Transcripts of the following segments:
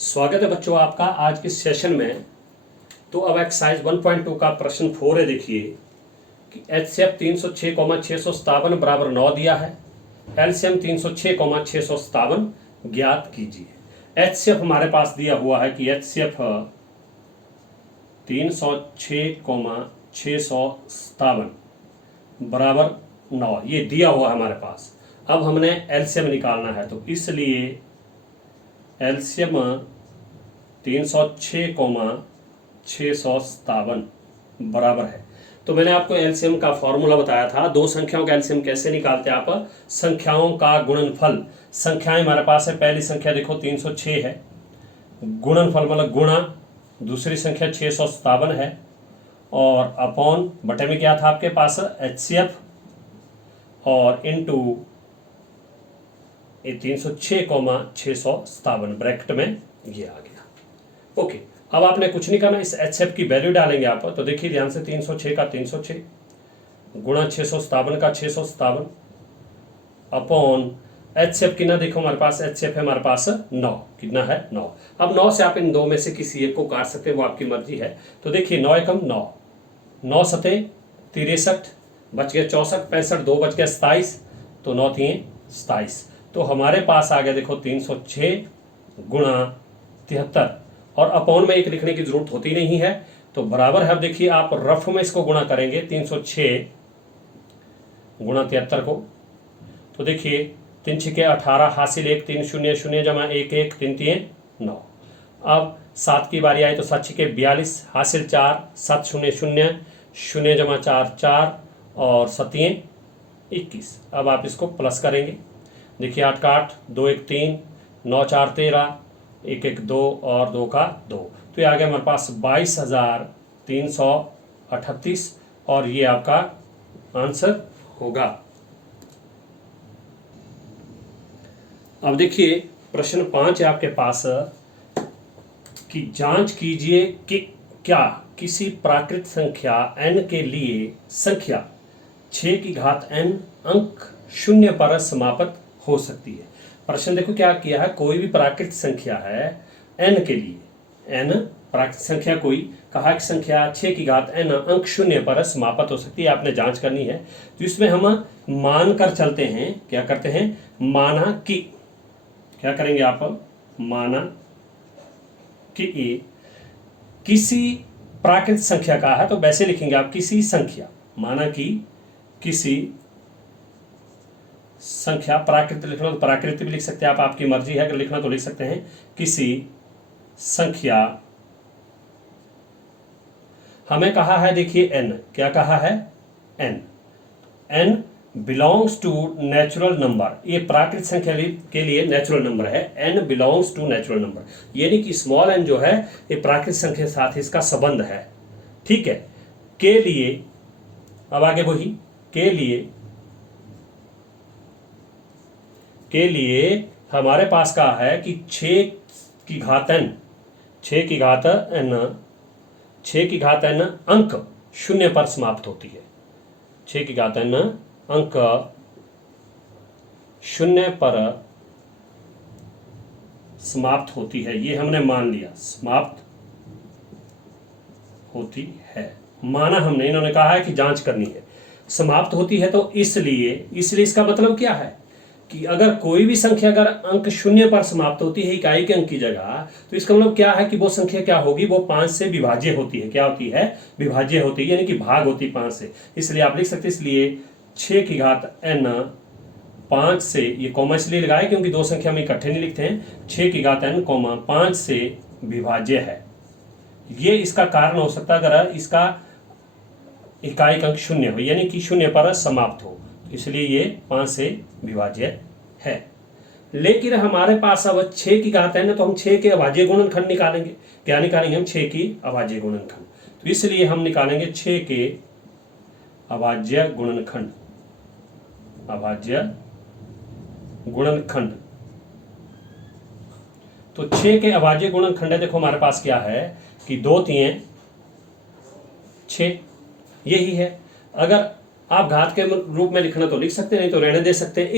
स्वागत है बच्चों आपका आज के सेशन में। तो अब एक्सरसाइज 1.2 का प्रश्न 4 है। देखिए कि HCF 306,657 बराबर 9 दिया है। LCM 306,657 ज्ञात कीजिए। HCF हमारे पास दिया हुआ है कि HCF 306,657 बराबर 9, ये दिया हुआ है हमारे पास। अब हमने LCM निकालना है, तो इसलिए एलसीएम 306,657 बराबर है। तो मैंने आपको एलसीएम का फॉर्मूला बताया था। दो संख्याओं का एलसीएम कैसे निकालते हैं आप? संख्याओं का गुणनफल। संख्याएं हमारे पास है, पहली संख्या देखो 306 है, गुणनफल मतलब गुणा दूसरी संख्या 657 है, और अपॉन बटे में क्या था आपके पास? एचसीएफ और इनटू 306,657 ब्रैकेट में ये आ गया। ओके, अब आपने कुछ नहीं करना, इस एचसीएफ की वैल्यू डालेंगे आप। तो देखिए ध्यान से 306 का 306 गुणा 657 का 657 अपॉन एचसीएफ कितना देखो हमारे पास? एचसीएफ है हमारे पास 9। कितना है? 9। अब 9 से आप इन दो में से किसी एक को काट सकते हैं, वो आपकी मर्जी है। तो देखिए 9 एकम 9, 9 सते 63, बच गया 64, 65, 2 बच गया 27, तो 9 थी 27। तो हमारे पास आ गया देखो 306 गुणा 73, और अपॉन में एक लिखने की जरूरत होती नहीं है, तो बराबर है। अब देखिए आप रफ में इसको गुणा करेंगे 306 गुणा 73 को, तो देखिए 3 6 18 हासिल 1, 3 0 0 जमा 1 1 3 3 9। अब 7 की बारी आई तो 7 6 42 हासिल 4, 7 0 0 0 जमा 4 4 और 7 21। अब आप इसको प्लस करेंगे, देखिए 8 का 8, 2 1 3, 9 4 13, 1 1 2 और 2 का 2, तो ये आ गया हमारे पास 22,338, और ये आपका आंसर होगा। अब देखिए प्रश्न 5 है आपके पास कि जांच कीजिए कि क्या किसी प्राकृत संख्या n के लिए संख्या 6 की घात n अंक 0 पर समाप्त हो सकती है। प्रश्न देखो क्या किया है, कोई भी प्राकृत संख्या है n के लिए, n प्राकृत संख्या कोई, कहा कि संख्या 6 की घात n अंक 0 पर समाप्त हो सकती है, आपने जांच करनी है। तो इसमें हम मान कर चलते हैं, क्या करते हैं? माना कि, क्या करेंगे आप? माना कि ए किसी प्राकृत संख्या का है, तो वैसे लिखेंगे आप किसी संख्या, माना कि किसी संख्या, प्राकृत लिखना तो प्राकृत भी लिख सकते हैं आप, आपकी मर्जी है, अगर लिखना तो लिख सकते हैं। किसी संख्या, हमें कहा है देखिए n, क्या कहा है? n belongs to natural number, ये प्राकृत संख्या के लिए नेचुरल नंबर है। n belongs to natural number, यानी कि स्मॉल n जो है ये प्राकृत संख्या के साथ इसका संबंध है, ठीक है। के लिए, अब आगे वही, के लिए हमारे पास कहा है कि 6 की घात n, 6 की घात n अंक 0 पर समाप्त होती है। 6 की घात n अंक 0 पर समाप्त होती है, ये हमने मान लिया, समाप्त होती है, माना हमने। इन्होंने कहा है कि जांच करनी है, समाप्त होती है, तो इसलिए इसका मतलब क्या है कि अगर कोई भी संख्या अगर अंक 0 पर समाप्त होती है इकाई के अंक की जगह, तो इसका मतलब क्या है कि वो संख्या क्या होगी? वो 5 से विभाज्य होती है। क्या होती है? विभाज्य होती है, यानी कि भाग होती है 5 से। इसलिए आप लिख सकते हैं, इसलिए 6 की घात n 5 से, ये कॉमा इसलिए लगाए क्योंकि दो संख्या हम इकट्ठे नहीं लिखते हैं, 6 की घात n 5 से विभाज्य है। ये इसका कारण हो सकता है अगर इसका इकाई का अंक 0 हो, यानी कि 0 पर समाप्त हो, इसलिए ये 5 से विभाज्य है। लेकिन हमारे पास अब 6 की घात n, तो हम 6 के अभाज्य गुणनखंड निकालेंगे। क्या निकालेंगे हम? 6 की अभाज्य गुणनखंड। तो इसलिए हम निकालेंगे 6 के अभाज्य गुणनखंड, अभाज्य गुणनखंड। तो 6 के अभाज्य गुणनखंड है, देखो हमारे पास क्या है कि 2 3 6, यही है। अगर आप घात के रूप में लिखना तो लिख सकते हैं, नहीं तो रहने दे सकते हैं।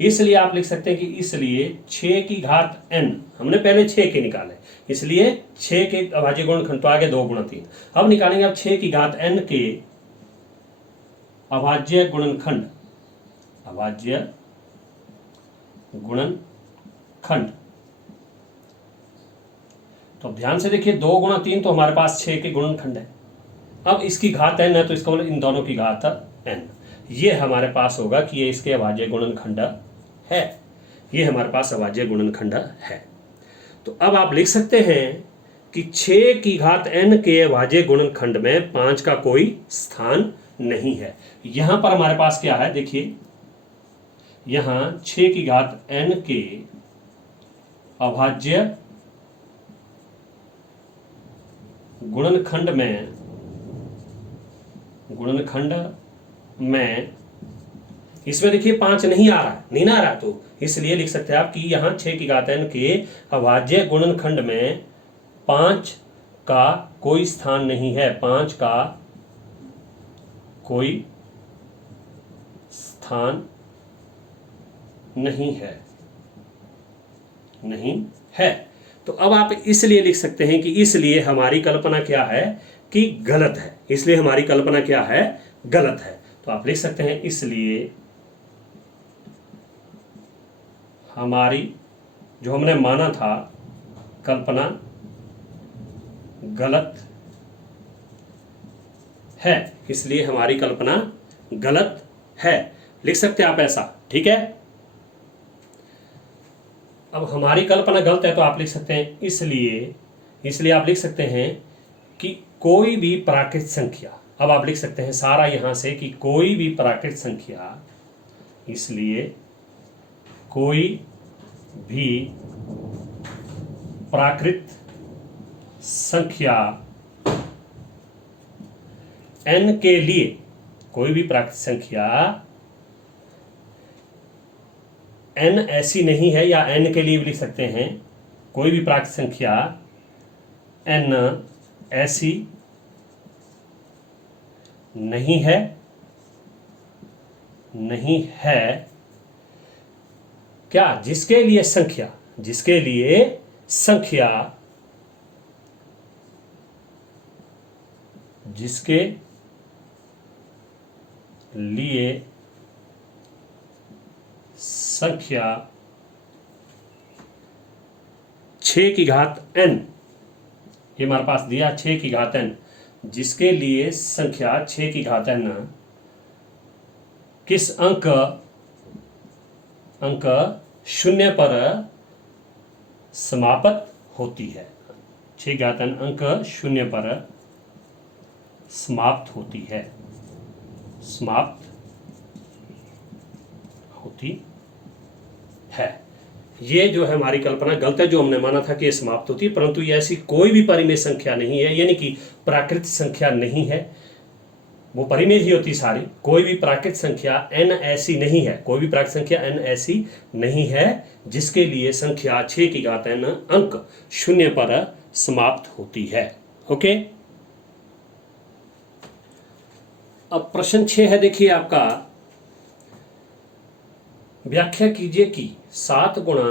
इसलिए आप लिख सकते हैं कि इसलिए 6 की घात n, हमने पहले 6 के निकाले, इसलिए 6 के अभाज्य गुणनखंड, तो आगे 2 गुणा 3। अब निकालेंगे आप 6 की घात n के अभाज्य गुणनखंड, अभाज्य गुणनखंड। तो अब ध्यान से देखिए, 2 गुणा 3 तो हमारे पास 6 के गुणनखंड है। अब इसकी घात n है तो इसका मतलब इन दोनों की घात n, ये हमारे पास होगा कि ये इसके अभाज्य गुणनखंड है, ये हमारे पास अभाज्य गुणनखंड है। तो अब आप लिख सकते हैं कि 6 की घात n के अभाज्य गुणनखंड में 5 का कोई स्थान नहीं है। यहां पर हमारे पास क्या है, देखिए यहां 6 की घात n के अभाज्य गुणनखंड में इसमें देखिए 5 नहीं आ रहा, तो इसलिए लिख सकते हैं आप कि यहां 6 की घात n के अभाज्य गुणनखंड में 5 का कोई स्थान नहीं है, 5 का कोई स्थान नहीं है। तो अब आप इसलिए लिख सकते हैं कि इसलिए हमारी कल्पना क्या है कि गलत है, इसलिए हमारी कल्पना क्या है, गलत है। तो आप लिख सकते हैं इसलिए हमारी जो हमने माना था कल्पना गलत है, इसलिए हमारी कल्पना गलत है, लिख सकते हैं आप ऐसा, ठीक है। अब हमारी कल्पना गलत है तो आप लिख सकते हैं इसलिए आप लिख सकते हैं कि कोई भी प्राकृत संख्या, अब आप लिख सकते हैं सारा यहां से कि कोई भी प्राकृत संख्या, इसलिए कोई भी प्राकृत संख्या n के लिए, कोई भी प्राकृत संख्या n ऐसी नहीं है, या n के लिए भी लिख सकते हैं कोई भी प्राकृत संख्या n ऐसी नहीं है क्या, जिसके लिए संख्या जिसके लिए संख्या 6 की घात n, ये हमारे पास दिया 6 की घात n, जिसके लिए संख्या 6 की घात n किस अंक 0 पर समाप्त होती है, 6 की घात n अंक 0 पर समाप्त होती है। ये जो है हमारी कल्पना गलत है, जो हमने माना था कि ये समाप्त होती है, परंतु ये ऐसी कोई भी परिमेय संख्या नहीं है, यानी कि प्राकृत संख्या नहीं है, वो परिमेय ही होती सारी। कोई भी प्राकृत संख्या n ऐसी नहीं है, कोई भी प्राकृत संख्या n ऐसी नहीं है जिसके लिए संख्या 6 की घात n अंक 0 पर समाप्त होती है। ओके, अब प्रश्न 6 है, देखिए आपका, व्याख्या कीजिए कि 7 गुणा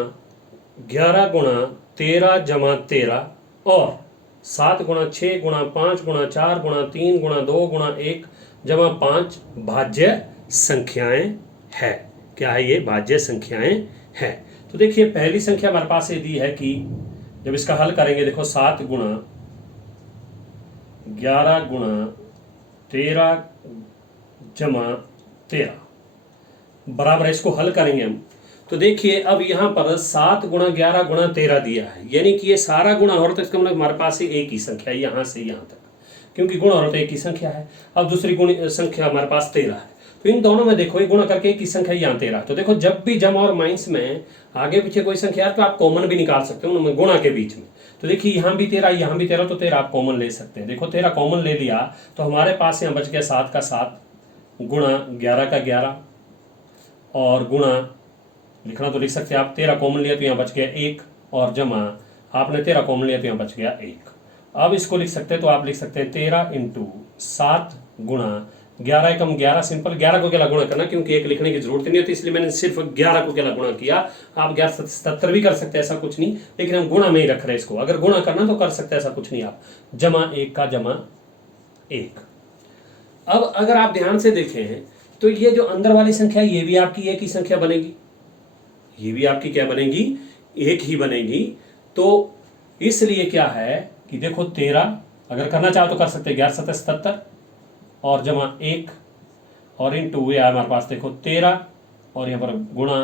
11 गुणा 13 जमा 13 और 7 गुणा 6 गुणा 5 गुणा 4 गुणा 3 गुणा 2 गुणा 1 जमा 5 भाज्य संख्याएं है। क्या है ये? भाज्य संख्याएं हैं। तो देखिए पहली संख्या हमारे पास ये दी है कि जब इसका हल करेंगे, देखो 7 गुणा 11 गुणा 13 जमा 13 बराबर है, इसको हल करेंगे हम। तो देखिए अब यहाँ पर 7 गुणा 11 गुणा 13 दिया है, यानी कि ये सारा गुणा हो रहा है, तो इसका मतलब हमारे पास एक ही संख्या है यहाँ से यहाँ तक, क्योंकि गुणा हो रहा है एक ही संख्या है। अब दूसरी गुण संख्या हमारे पास 13 है, तो इन दोनों में देखो ये गुणा करके एक ही संख्या यहाँ 13। तो देखो जब भी जमा और माइनस में आगे पीछे कोई संख्या है तो आप कॉमन भी निकाल सकते हो उनमें गुणा के बीच में। तो देखिए यहाँ भी 13 यहाँ भी 13, तो 13 आप कॉमन ले सकते हैं। देखो 13 कॉमन ले लिया तो हमारे पास यहाँ बच गया 7 का 7 गुणा 11 का 11 और गुणा लिखना तो लिख सकते हैं आप, 13 कॉमन लिया तो यहाँ बच गया 1 और जमा आपने 13 कॉमन लिया तो यहाँ बच गया 1। अब इसको लिख सकते हैं, तो आप लिख सकते हैं 13 × 7 गुणा 11 एकम 11 सिंपल, 11 को अकेला गुणा करना, क्योंकि एक लिखने की जरूरत नहीं होती, इसलिए मैंने सिर्फ 11 को अकेला गुणा किया। आप 1177 भी कर सकते हैं, ऐसा कुछ नहीं, लेकिन हम गुणा में ही रख रहे हैं इसको। अगर गुणा करना तो कर सकते हैं, ऐसा कुछ नहीं। आप जमा 1 का जमा 1। अब अगर आप ध्यान से देखें तो ये जो अंदर वाली संख्या, ये भी आपकी एक ही संख्या बनेगी, ये भी आपकी क्या बनेगी, एक ही बनेगी। तो इसलिए क्या है कि देखो 13, अगर करना चाहो तो कर सकते हैं, 1177 और जमा 1 और इंटू ये हमारे पास देखो 13 और यहाँ पर गुणा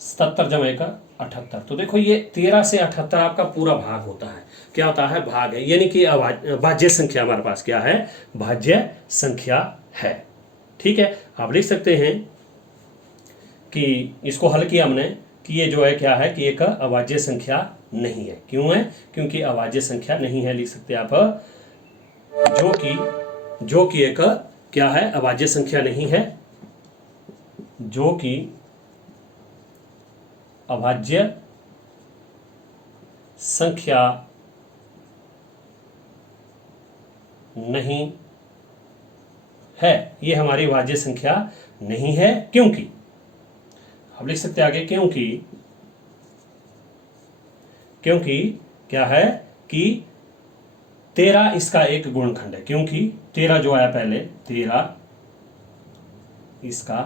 77 जमा 1 78। तो देखो ये 13 से 78 आपका पूरा भाग होता है। क्या होता है, भाग है, यानी कि भाज्य संख्या हमारे पास क्या है, भाज्य संख्या है। ठीक है, आप लिख सकते हैं कि इसको हल किया हमने कि ये जो है क्या है कि एक अभाज्य संख्या नहीं है। क्यों है, क्योंकि अभाज्य संख्या नहीं है, लिख सकते हैं आप, जो कि एक क्या है, अभाज्य संख्या नहीं है, जो कि अभाज्य संख्या नहीं है, ये हमारी अभाज्य संख्या नहीं है। क्योंकि आप लिख सकते हैं आगे, क्योंकि क्या है कि 13 इसका एक गुणनखंड है, क्योंकि 13 जो आया पहले, 13 इसका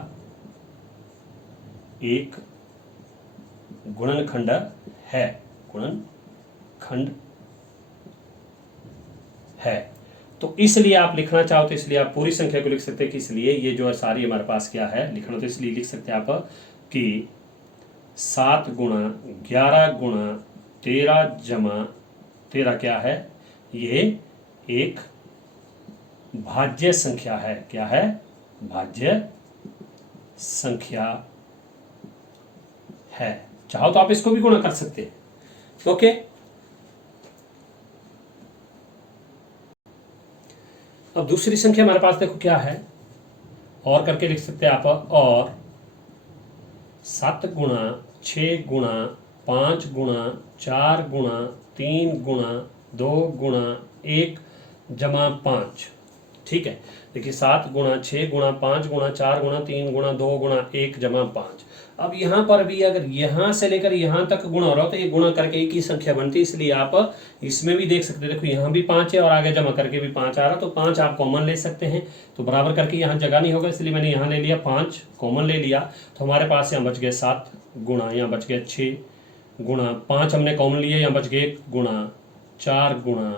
एक गुणनखंड है, गुणनखंड है। तो इसलिए आप लिखना चाहो तो इसलिए आप पूरी संख्या को लिख सकते हैं कि इसलिए ये जो है सारी हमारे पास क्या है, लिखना तो इसलिए लिख सकते हैं आप कि 7 गुणा 11 गुणा 13 जमा 13 क्या है, ये एक भाज्य संख्या है। क्या है, भाज्य संख्या है। चाहो तो आप इसको भी गुणा कर सकते हैं। ओके, अब दूसरी संख्या हमारे पास देखो क्या है, और करके लिख सकते हैं आप, और 7 गुणा 6 गुणा 5 गुणा 4 गुणा 3 गुणा 2 गुणा 1 जमा 5। ठीक है, देखिए 7 गुणा 6 गुणा 5 गुणा 4 गुणा 3 गुणा 2 गुणा 1 जमा 5। अब यहाँ पर भी अगर यहाँ से लेकर यहाँ तक गुणा हो रहा हो तो ये गुणा करके एक ही संख्या बनती है, इसलिए आप इसमें भी देख सकते हैं। देखो यहाँ भी 5 है और आगे जमा करके भी 5 आ रहा, तो 5 आप कॉमन ले सकते हैं। तो बराबर करके यहाँ जगह नहीं होगा, इसलिए मैंने यहाँ ले लिया 5 कॉमन ले लिया। तो हमारे पास यहाँ बच गए 7 गुणा, यहाँ बच गया 6 गुणा 5 हमने कॉमन लिए, यहाँ बच गए गुणा 4 गुणा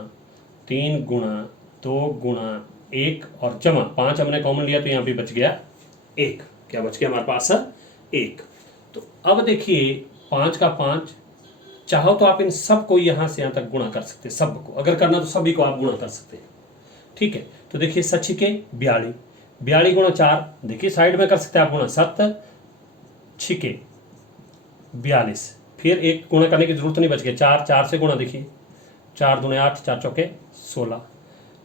3 गुणा 2 गुणा 1 और जमा 5 हमने कॉमन लिया, तो यहाँ भी बच गया 1। क्या बच गया हमारे पास, 1। तो अब देखिए 5 का 5, चाहो तो आप इन सब को यहाँ से यहाँ तक गुणा कर सकते हैं, सबको अगर करना तो सभी को आप गुणा कर सकते हैं। ठीक है, तो देखिए 7 के 42, 42 गुणा 4, देखिए साइड में कर सकते हैं आप गुणा, 7 6 42, फिर एक गुणा करने की जरूरत नहीं, बच गया 4, 4 से गुणा, देखिए 4 दूने 8, 4 चौके 16।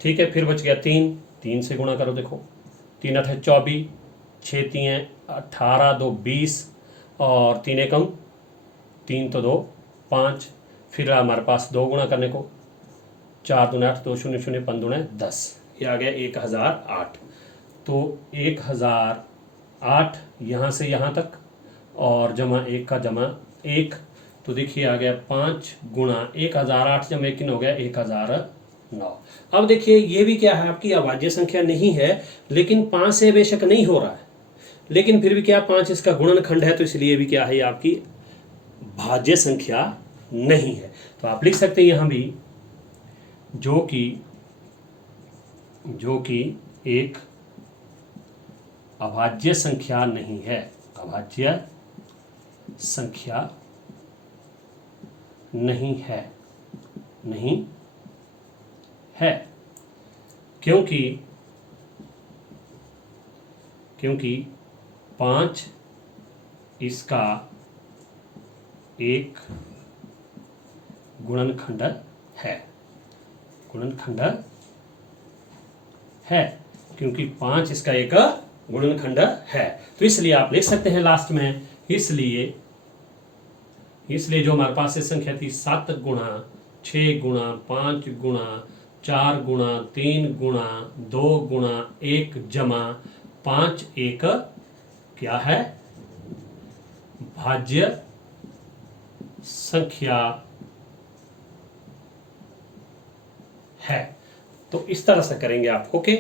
ठीक है, फिर बच गया 3, 3 से गुणा करो, देखो 3 8 24, 6 3 18, 2 20 और 3 एकम 3 तो 2 5। फिर हमारे पास 2 गुणा करने को, 4 दूने 8, 2 0 0 5 दूने 10, ये आ गया 1008। तो 1008 यहाँ से यहाँ तक और जमा 1 का जमा 1, तो देखिए आ गया 5 गुणा 1008 जमा 1 हो गया 1009। अब देखिए ये भी क्या है, आपकी अभाज्य संख्या नहीं है, लेकिन 5 से बेशक नहीं हो रहा है, लेकिन फिर भी क्या 5 इसका गुणनखंड है, तो इसलिए भी क्या है, आपकी भाज्य संख्या नहीं है। तो आप लिख सकते हैं यहाँ भी जो कि एक अभाज्य संख्या नहीं है, अभाज्य संख्या नहीं है, नहीं है, क्योंकि 5 इसका एक गुणनखंड है, गुणनखंड है, क्योंकि 5 इसका एक गुणनखंड है। तो इसलिए आप लिख सकते हैं लास्ट में, इसलिए जो हमारे पास ये संख्या थी 7 गुणा 6 गुणा 5 गुणा 4 गुणा 3 गुणा 2 गुणा 1 जमा 5 एक क्या है, भाज्य संख्या है। तो इस तरह से करेंगे आप। ओके।